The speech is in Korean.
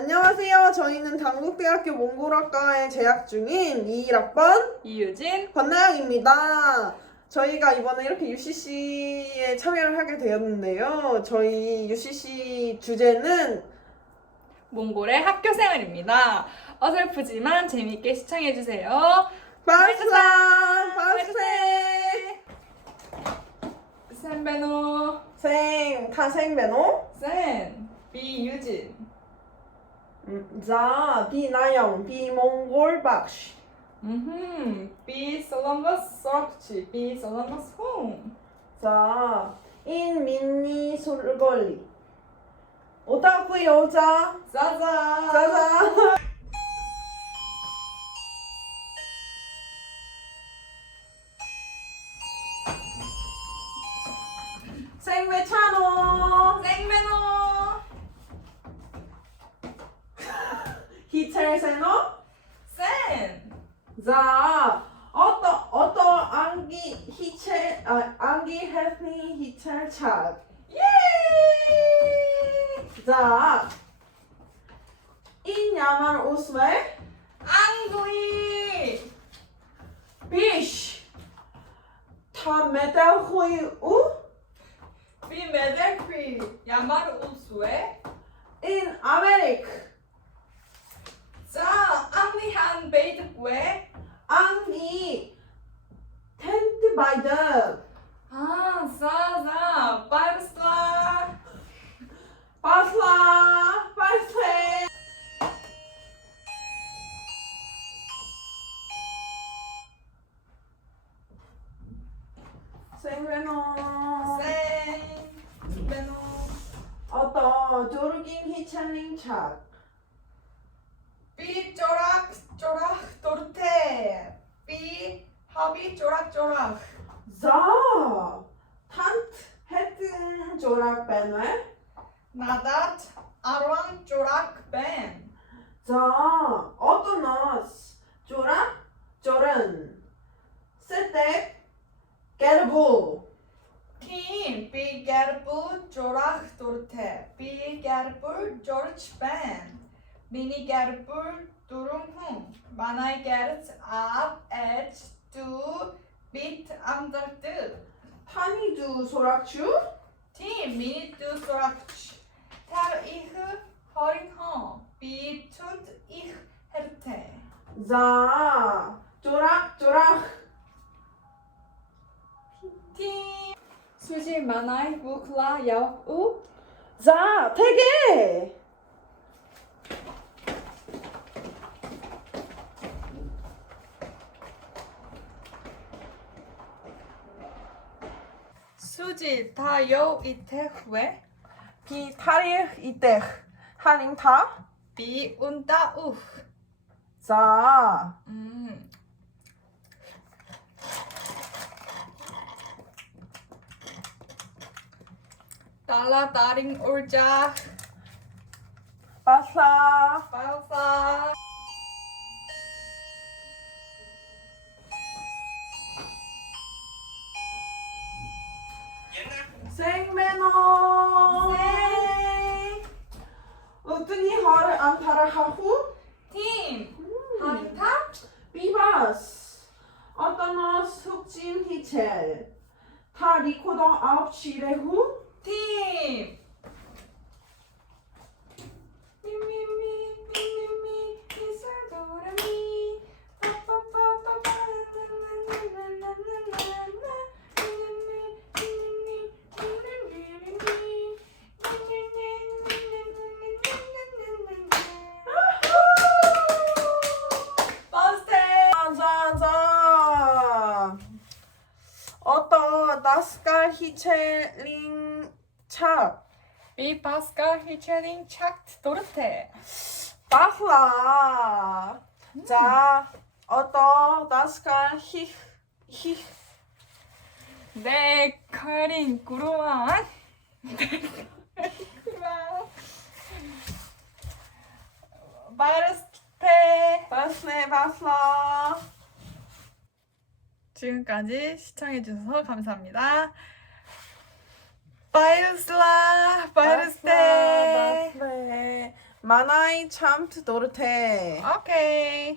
안녕하세요. 저희는 당국대학교 몽골학과에 재학 중인 21학번 이유진 권나영입니다. 저희가 이번에 이렇게 UCC에 참여를 하게 되었는데요. 저희 UCC 주제는 몽골의 학교생활입니다. 어설프지만 재미있게 시청해주세요. 바르사! 바르세! 샌베노 타생베노 샌 비유진 자, 비나영, 비몽골 박시 비솔럼버스 소락치 비솔럼버스 홍 자, 인민니 솔걸리 오타쿠 여자 짜자 짜자 생메차노 샌베노 히첼세노 샌 자 어떠 안기 헤스니 히첼차 예! 자 인야만 우스웨 앙구이 비쉬 타메달 후이 우 비메델프리 야마르 우스웨 인 아메리크 자 앙리한 베이드웨 안기 텐트 바이드 자자 바르스라 바슬라 바르세 생베노 샌베노 어떠 조르긴 히첼링 착 삐 쪼락 쪼락 도르테 삐 합이 쪼락 쪼락 자 탄트 헤튼 조락 베네 나닷 아랑 쪼락 벤 자 어떠너스 조락 조른 세텍 게르부 팀 삐게르부 쪼락 도르테 삐게르부 쪼르치 벤 미니 게르부 두rumhum 만화의 게르츠 앞 에치 두 비트 암더드 파니두 소락추 팀 미니 두 소락치 타 이흐 허링허 비투드 이흐 헤르테 자 조락 조락 팀 수지 만화의 부클라 야우 자 되게 수지 다요 이테 후에 비타리 이때 하닝타 비 운다 우 자 달라 다링 울자 바사 발사 생메노 네. 어떠니 허를 안타라 하후 팀 하린타 비바스 어떠너 숙진 히첼 타 리코더 아홉 시레후 팀 미미미 미미미 미사도라미 자자자 어떠 나스칼 히첼링 차 비 파스카 히체링 착트 도르테 바슬라 자 어떠 나스칼 히 네 카린 구루만 바르스테 바스네 바슬라 지금까지 시청해주셔서 감사합니다. 바이루스라 바이루스테 바스네 만화이 참트 도르테. 오케이.